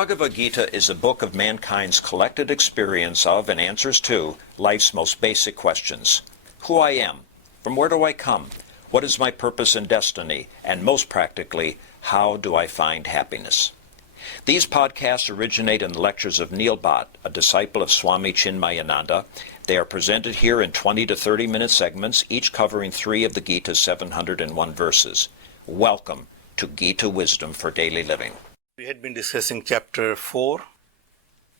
Bhagavad Gita is a book of mankind's collected experience of and answers to life's most basic questions. Who I am, from where do I come, what is my purpose and destiny, and most practically, how do I find happiness? These podcasts originate in the lectures of Neil Bhatt, a disciple of Swami Chinmayananda. They are presented here in 20 to 30-minute segments, each covering 3 of the Gita's 701 verses. Welcome to Gita Wisdom for Daily Living. We had been discussing chapter 4,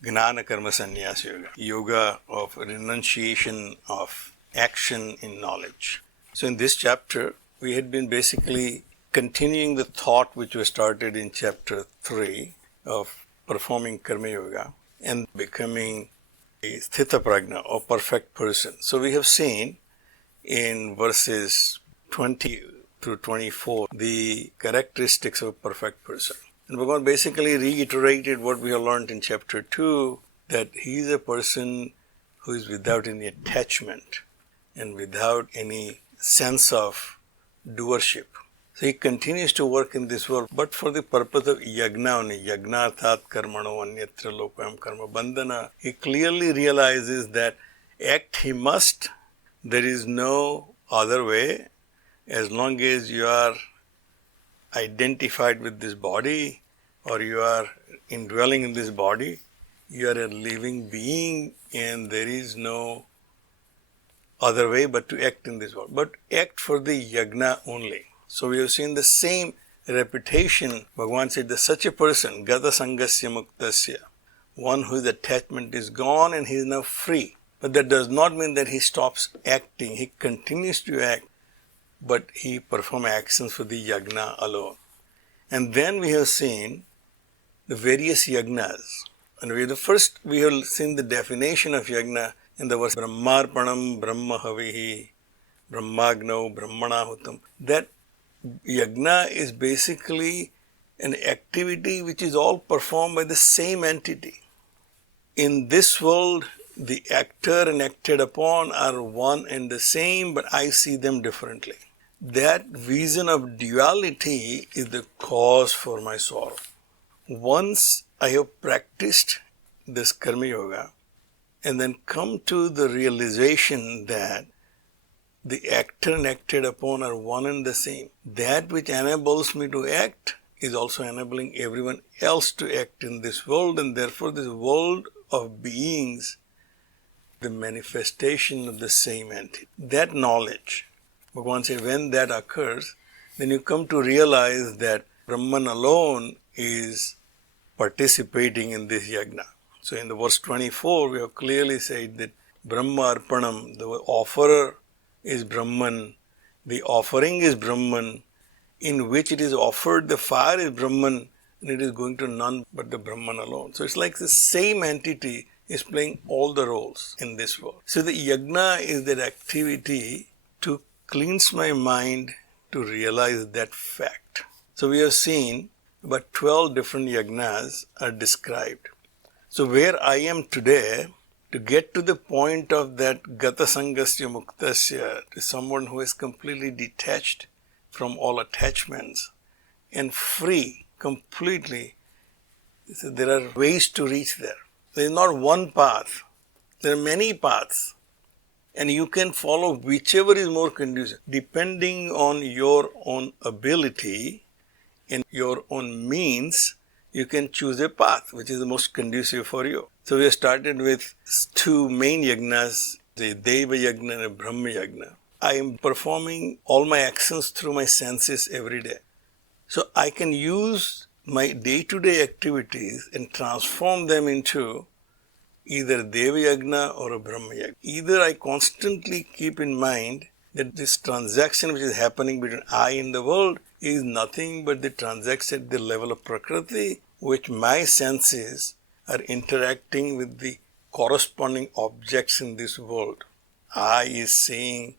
Gnana Karma Sannyasa Yoga, yoga of renunciation of action in knowledge. So in this chapter, we had been basically continuing the thought which was started in chapter 3 of performing Karma Yoga and becoming a Sthita Prajna or perfect person. So we have seen in verses 20 through 24 the characteristics of a perfect person. And Bhagavad basically reiterated what we have learned in chapter 2, that he is a person who is without any attachment and without any sense of doership. So he continues to work in this world, but for the purpose of yajna only, yajnarthat karmano anyatra lokayam karma bandhana. He clearly realizes that act he must, there is no other way. As long as you are identified with this body or you are indwelling in this body, you are a living being and there is no other way but to act in this world. But act for the yajna only. So we have seen the same repetition. Bhagavan said that such a person, gata sangasya muktasya, one whose attachment is gone and he is now free. But that does not mean that he stops acting. He continues to act, but he performs actions for the yajna alone. And then we have seen the various yajnas. And we have seen the definition of yajna in the verse Brahmarpanam Brahma Havihi Brahmagno Brahmanahutam. That yajna is basically an activity which is all performed by the same entity. In this world, the actor and acted upon are one and the same, but I see them differently. That vision of duality is the cause for my sorrow. Once I have practiced this Karma Yoga and then come to the realization that the actor and acted upon are one and the same, that which enables me to act is also enabling everyone else to act in this world, and therefore this world of beings, the manifestation of the same entity. That knowledge, Bhagavan said, when that occurs, then you come to realize that Brahman alone is participating in this yajna. So in the verse 24, we have clearly said that Brahma Arpanam, the offerer is Brahman, the offering is Brahman, in which it is offered, the fire is Brahman, and it is going to none but the Brahman alone. So it's like the same entity is playing all the roles in this world. So the yajna is that activity to cleanse my mind to realize that fact. So we have seen about 12 different yajnas are described. So where I am today, to get to the point of that gata sangasya muktasya, to someone who is completely detached from all attachments and free completely, so there are ways to reach there. There is not one path. There are many paths. And you can follow whichever is more conducive. Depending on your own ability and your own means, you can choose a path which is the most conducive for you. So we have started with 2 main yajnas, the Deva yajna and a Brahma yajna. I am performing all my actions through my senses every day. So I can use my day-to-day activities and transform them into either Deva yajna or a Brahma yajna. Either I constantly keep in mind that this transaction which is happening between I and the world is nothing but the transaction at the level of Prakriti, which my senses are interacting with the corresponding objects in this world. Eye is seeing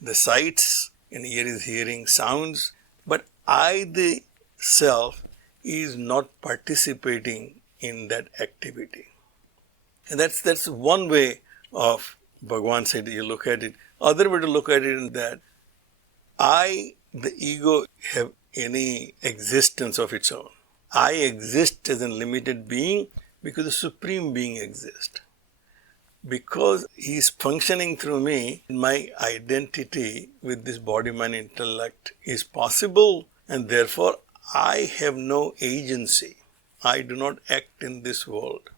the sights and ear is hearing sounds, but I, the self, is not participating in that activity. And that's one way of, Bhagavan said, you look at it. Other way to look at it is that I, the ego, have any existence of its own. I exist as a limited being because the Supreme Being exists. Because he is functioning through me, my identity with this body, mind, intellect is possible, and therefore I have no agency. I do not act in this world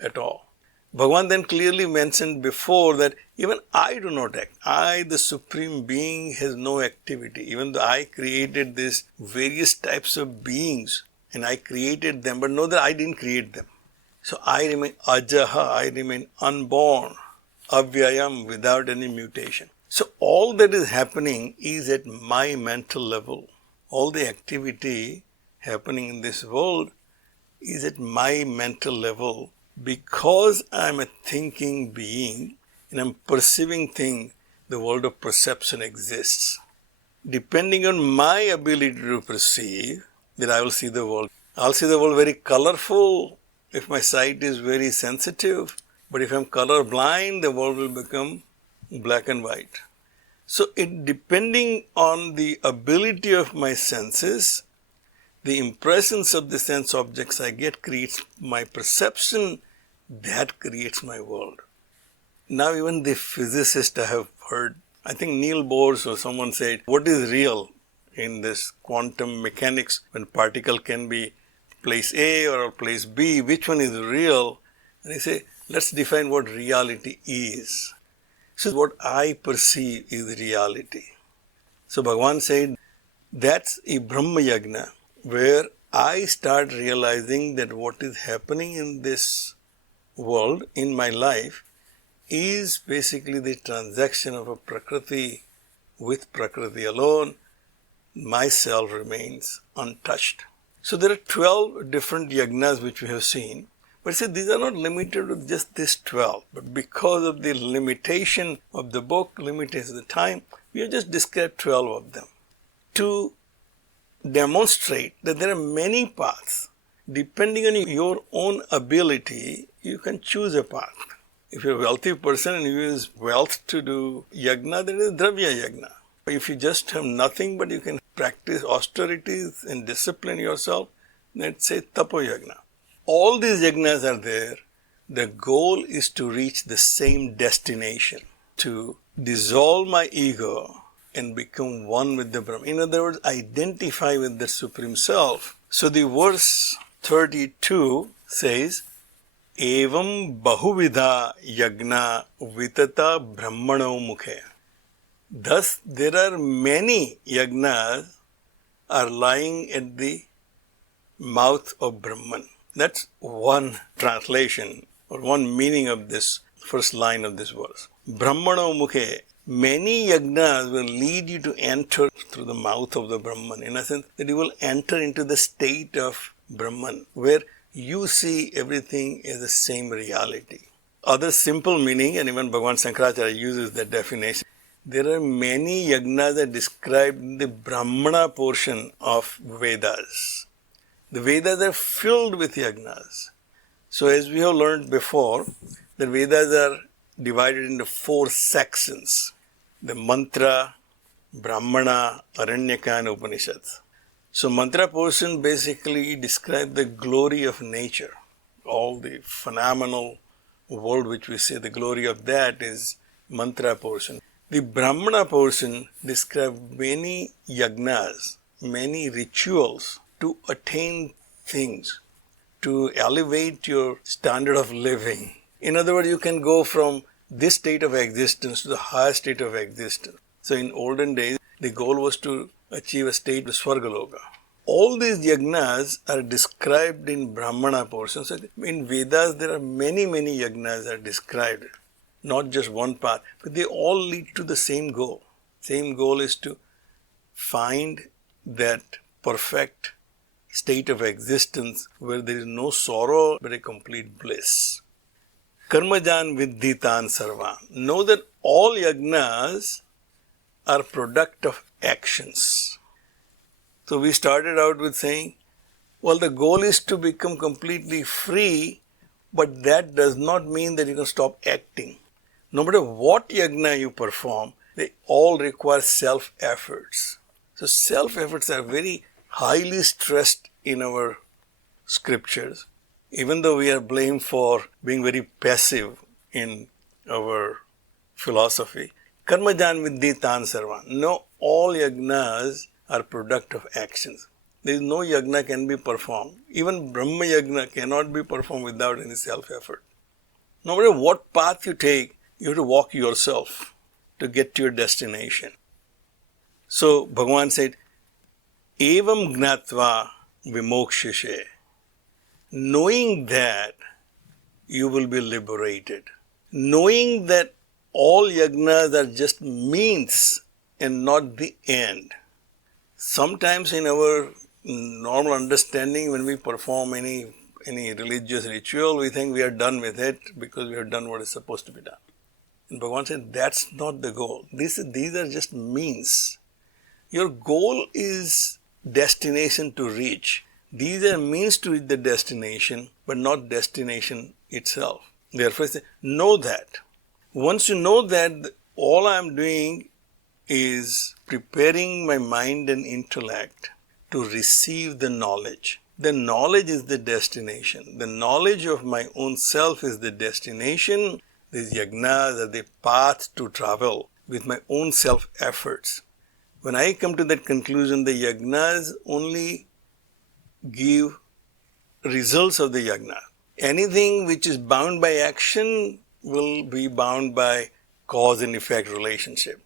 at all. Bhagavan then clearly mentioned before that even I do not act. I, the Supreme Being, has no activity. Even though I created these various types of beings and I created them, but know that I didn't create them. So I remain ajaha, I remain unborn, avyayam, without any mutation. So all that is happening is at my mental level. All the activity happening in this world is at my mental level. Because I am a thinking being and I am perceiving things, the world of perception exists. Depending on my ability to perceive, that I will see the world. I'll see the world very colorful if my sight is very sensitive, but if I'm color blind, the world will become black and white. So depending on the ability of my senses, the impressions of the sense objects I get creates my perception, that creates my world. Now even the physicist I have heard, I think Neil Bhatt or someone said, what is real in this quantum mechanics when particle can be place A or place B, which one is real? And he say, let's define what reality is. So what I perceive is reality. So Bhagavan said, that's a Brahma yajna, where I start realizing that what is happening in this world, in my life, is basically the transaction of a Prakriti with Prakriti alone. Myself remains untouched. So there are 12 different yajnas which we have seen. But see, these are not limited to just these 12. But because of the limitation of the book, limitation of the time, we have just described 12 of them. To demonstrate that there are many paths. Depending on your own ability, you can choose a path. If you're a wealthy person and you use wealth to do yajna, then it is dravya yajna. If you just have nothing but you can practice austerities and discipline yourself, then it's a tapo yajna. All these yajnas are there. The goal is to reach the same destination, to dissolve my ego and become one with the Brahma. In other words, identify with the Supreme Self. So the verse 32 says, Evam bahuvidha yajna vitata brahmano mukhe. Thus, there are many yajnas are lying at the mouth of Brahman. That's one translation or one meaning of this first line of this verse. Brahmano mukhe. Many yajnas will lead you to enter through the mouth of the Brahman. In a sense, that you will enter into the state of Brahman, where you see everything as the same reality. Other simple meaning, and even Bhagavan Shankaracharya uses that definition, there are many yajnas that describe the Brahmana portion of Vedas. The Vedas are filled with yajnas. So as we have learned before, the Vedas are divided into 4 sections. The mantra, Brahmana, Aranyaka and Upanishads. So mantra portion basically describes the glory of nature. All the phenomenal world which we see, the glory of that is mantra portion. The Brahmana portion describes many yajnas, many rituals to attain things, to elevate your standard of living. In other words, you can go from this state of existence to the higher state of existence. So in olden days, the goal was to achieve a state of Swargaloka. All these yajnas are described in Brahmana portion. So in Vedas, there are many yajnas are described. Not just one path, but they all lead to the same goal. Same goal is to find that perfect state of existence where there is no sorrow but a complete bliss. Karmajan viddhitan sarvan. Know that all yajnas are product of actions. So we started out with saying, well, the goal is to become completely free, but that does not mean that you can stop acting. No matter what yajna you perform, they all require self-efforts. So self-efforts are very highly stressed in our scriptures, even though we are blamed for being very passive in our philosophy, karmajan viddhi tan sarvan. No, all yajnas are product of actions. There is no yajna can be performed. Even Brahma yajna cannot be performed without any self-effort. No matter what path you take, you have to walk yourself to get to your destination. So Bhagavan said, Evam gnatva vimokshashe. Knowing that, you will be liberated. Knowing that all yajnas are just means and not the end. Sometimes in our normal understanding, when we perform any religious ritual, we think we are done with it because we have done what is supposed to be done. And Bhagavan said, that's not the goal. These are just means. Your goal is destination to reach. These are means to reach the destination, but not destination itself. Therefore, say, know that. Once you know that, all I am doing is preparing my mind and intellect to receive the knowledge. The knowledge is the destination. The knowledge of my own self is the destination. These yajnas are the path to travel with my own self-efforts. When I come to that conclusion, the yajnas only give results of the yajna. Anything which is bound by action will be bound by cause and effect relationship.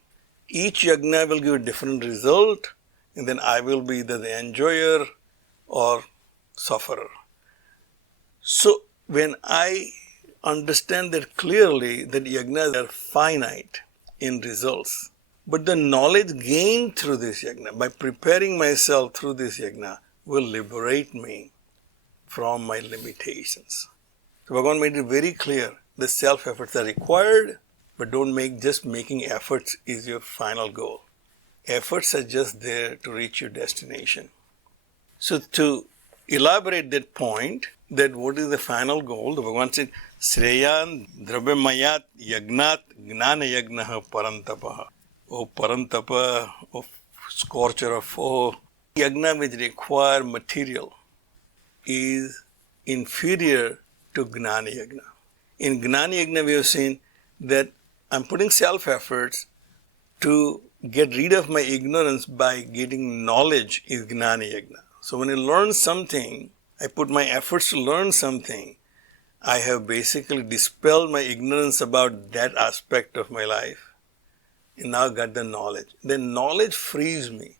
Each yajna will give a different result, and then I will be either the enjoyer or sufferer. So when I understand that clearly, that yajnas are finite in results, but the knowledge gained through this yajna, by preparing myself through this yajna, will liberate me from my limitations. So Bhagavan made it very clear, the self-efforts are required, but don't make just making efforts is your final goal. Efforts are just there to reach your destination. So to elaborate that point, that what is the final goal, the Bhagavan said, Sreyan Drabyamayat Yagnat Gnana Yagnaha Parantapaha. O Parantapa, O scorcher of foe, yagna which require material is inferior to Gnana Yagna. In Gnana Yagna we have seen that I'm putting self-efforts to get rid of my ignorance by getting knowledge is Gnana Yagna. So when I learn something, I put my efforts to learn something, I have basically dispelled my ignorance about that aspect of my life and now got the knowledge. Then knowledge frees me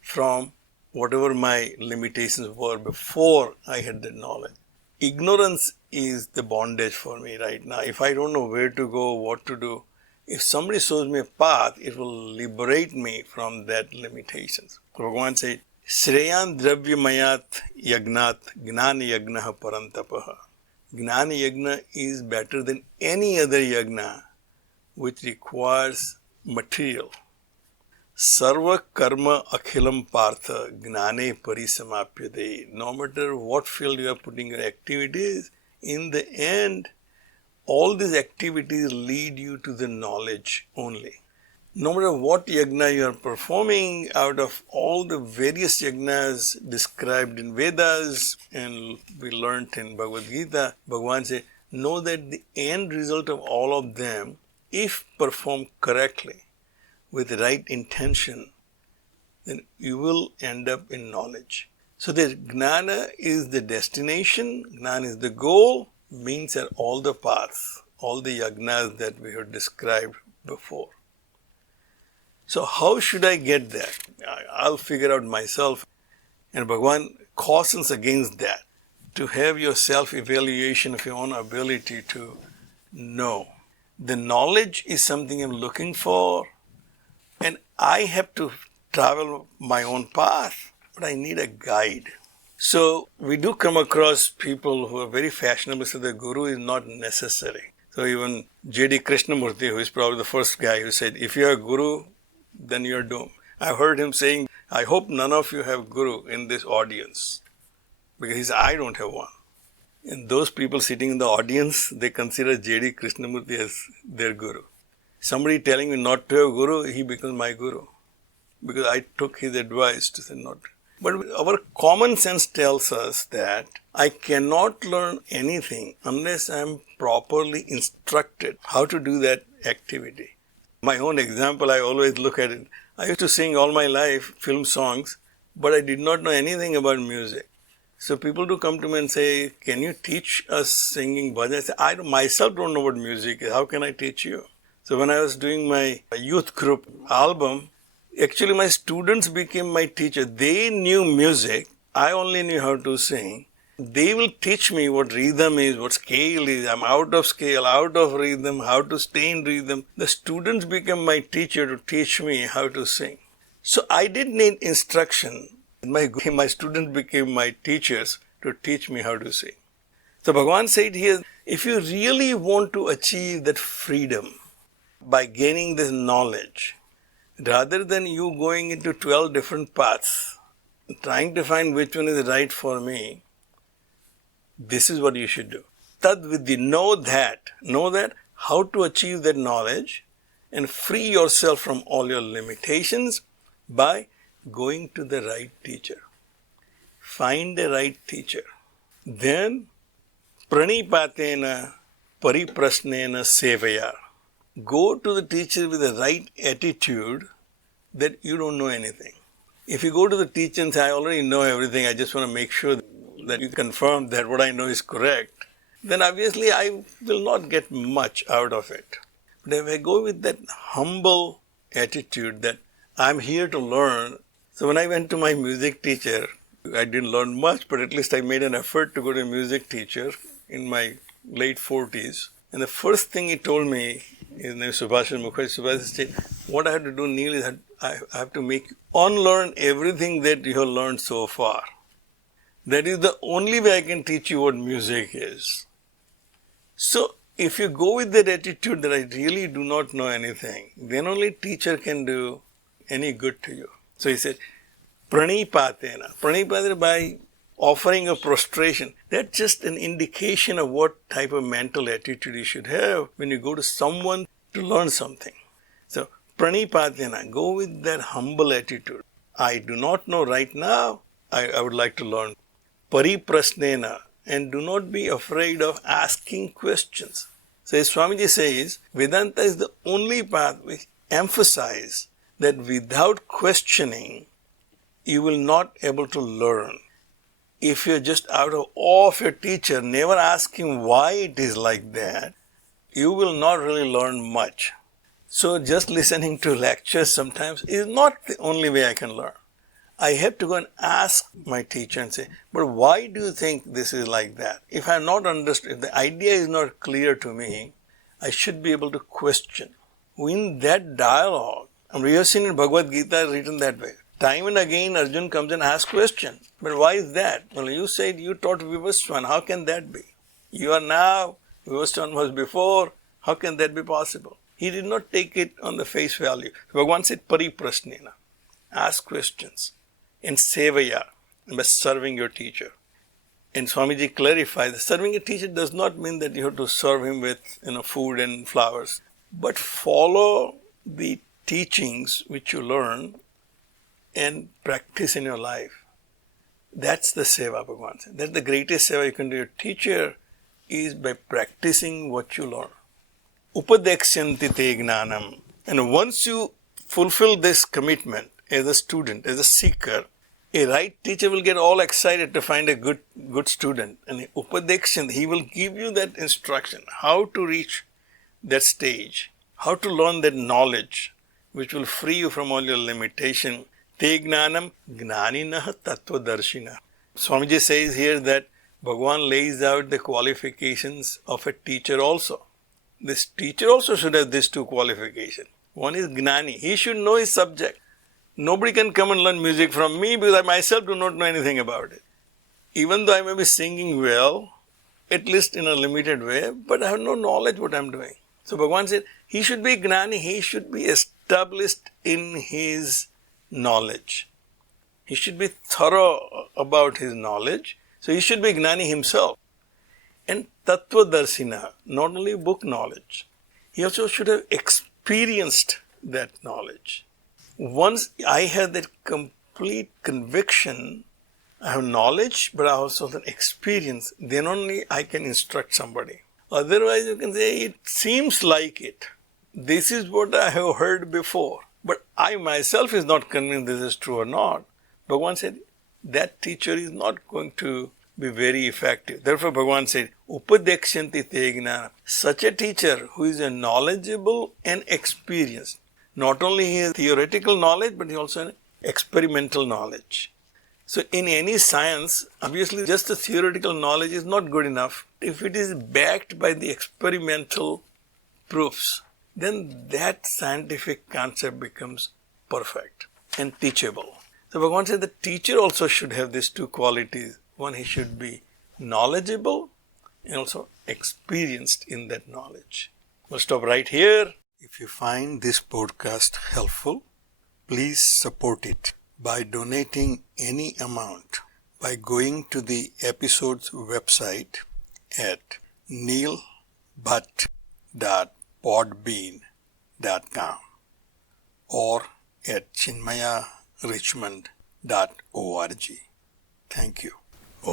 from whatever my limitations were before I had the knowledge. Ignorance is the bondage for me right now. If I don't know where to go, what to do, if somebody shows me a path, it will liberate me from that limitations. Bhagavan said, Shreyan Drabyamayat Yagnat Gnana Yagnaha Parantapaha. Gnana Yagna is better than any other yagna which requires material. Sarva karma akhilam partha gnane parisamapyate. No matter what field you are putting your activities, in the end, all these activities lead you to the knowledge only. No matter what yajna you are performing, out of all the various yajnas described in Vedas and we learnt in Bhagavad Gita, Bhagavan said, know that the end result of all of them, if performed correctly, with the right intention, then you will end up in knowledge. So the gnana is the destination, gnana is the goal, means are all the paths, all the yajnas that we have described before. So how should I get there? I'll figure out myself. And Bhagavan cautions against that, to have your self-evaluation of your own ability to know. The knowledge is something I'm looking for, and I have to travel my own path, but I need a guide. So we do come across people who are very fashionable, so the guru is not necessary. So even J.D. Krishnamurti, who is probably the first guy who said, if you are a guru, then you are doomed. I've heard him saying, I hope none of you have guru in this audience, because he said, I don't have one. And those people sitting in the audience, they consider J.D. Krishnamurti as their guru. Somebody telling me not to have guru, he becomes my guru. Because I took his advice to say not. But our common sense tells us that I cannot learn anything unless I am properly instructed how to do that activity. My own example, I always look at it. I used to sing all my life film songs, but I did not know anything about music. So people do come to me and say, can you teach us singing bhajan? I say, I myself don't know what music is. How can I teach you? So when I was doing my youth group album, actually my students became my teacher. They knew music. I only knew how to sing. They will teach me what rhythm is, what scale is. I'm out of scale, out of rhythm, how to stay in rhythm. The students became my teacher to teach me how to sing. So I did need instruction. My students became my teachers to teach me how to sing. So Bhagavan said here, if you really want to achieve that freedom by gaining this knowledge, rather than you going into 12 different paths, trying to find which one is right for me, this is what you should do. Tad vidhi, know that how to achieve that knowledge and free yourself from all your limitations by going to the right teacher. Find the right teacher. Then, pranipatena pariprasnena sevaya. Go to the teacher with the right attitude that you don't know anything. If you go to the teacher and say, I already know everything, I just want to make sure that you confirm that what I know is correct, then obviously I will not get much out of it. But if I go with that humble attitude that I'm here to learn. So when I went to my music teacher, I didn't learn much, but at least I made an effort to go to a music teacher in my late 40s. And the first thing he told me, his name is Subhash Mukherjee, Subhash said, what I have to do, Neil, is I have to make you unlearn everything that you have learned so far. That is the only way I can teach you what music is. So if you go with that attitude that I really do not know anything, then only teacher can do any good to you. So he said, pranipatena. Pranipatena, by offering a prostration. That's just an indication of what type of mental attitude you should have when you go to someone to learn something. So, pranipatena, go with that humble attitude. I do not know right now, I would like to learn. Pariprasnena, and do not be afraid of asking questions. So, as Swamiji says, Vedanta is the only path which emphasizes that without questioning, you will not able to learn. If you're just out of awe of your teacher, never ask him why it is like that, you will not really learn much. So just listening to lectures sometimes is not the only way I can learn. I have to go and ask my teacher and say, but why do you think this is like that? If I have not understood, if the idea is not clear to me, I should be able to question. In that dialogue, and we have seen in Bhagavad Gita written that way. Time and again Arjun comes and asks questions. But why is that? Well, you said you taught Vivaswan. How can that be? You are now, Vivaswan was before. How can that be possible? He did not take it on the face value. Bhagavan said pariprasnena. Ask questions. And sevaya, by serving your teacher. And Swamiji clarifies, serving a teacher does not mean that you have to serve him with food and flowers. But follow the teachings which you learn and practice in your life. That's the seva, Bhagavan said. That's the greatest seva you can do. Your teacher is by practicing what you learn. Upadekshyanti te gnanam. And once you fulfill this commitment as a student, as a seeker, a right teacher will get all excited to find a good student. And upadekshan, he will give you that instruction, how to reach that stage, how to learn that knowledge, which will free you from all your limitation. Te gnanam gnaninaha tattvadarshina. Swamiji says here that Bhagavan lays out the qualifications of a teacher also. This teacher also should have these two qualifications. One is gnani. He should know his subject. Nobody can come and learn music from me because I myself do not know anything about it. Even though I may be singing well, at least in a limited way, but I have no knowledge what I am doing. So Bhagavan said, he should be gnani, he should be established in his knowledge. He should be thorough about his knowledge. So he should be gnani himself. And tattvadarshina, not only book knowledge, he also should have experienced that knowledge. Once I have that complete conviction, I have knowledge, but I also have experience, then only I can instruct somebody. Otherwise, you can say, it seems like it. This is what I have heard before. But I myself is not convinced this is true or not. Bhagavan said, that teacher is not going to be very effective. Therefore, Bhagavan said, Upadekshanti te gnana. Such a teacher who is a knowledgeable and experienced. Not only he has theoretical knowledge, but he also has experimental knowledge. So in any science, obviously just the theoretical knowledge is not good enough. If it is backed by the experimental proofs, then that scientific concept becomes perfect and teachable. So Bhagavan said the teacher also should have these two qualities. One, he should be knowledgeable and also experienced in that knowledge. We'll stop right here. If you find this podcast helpful, please support it by donating any amount by going to the episode's website at neilbhatt.podbean.com or at chinmayarichmond.org. Thank you. Om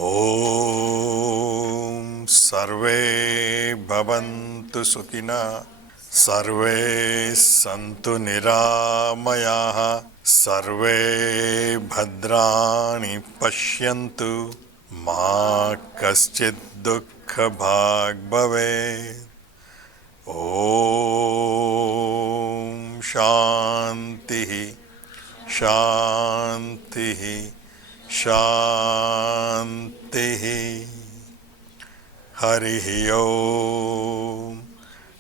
Sarve Bhavantu Sukhina Sarve Santu Niramayaha Sarve Bhadrani Pashyantu Ma Kaschid Dukkha Bhag Bhave. Om Shanti Shanti Shanti. Harihi Om.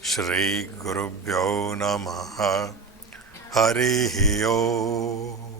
Shri Gurubhyo Namaha. Harihi Om.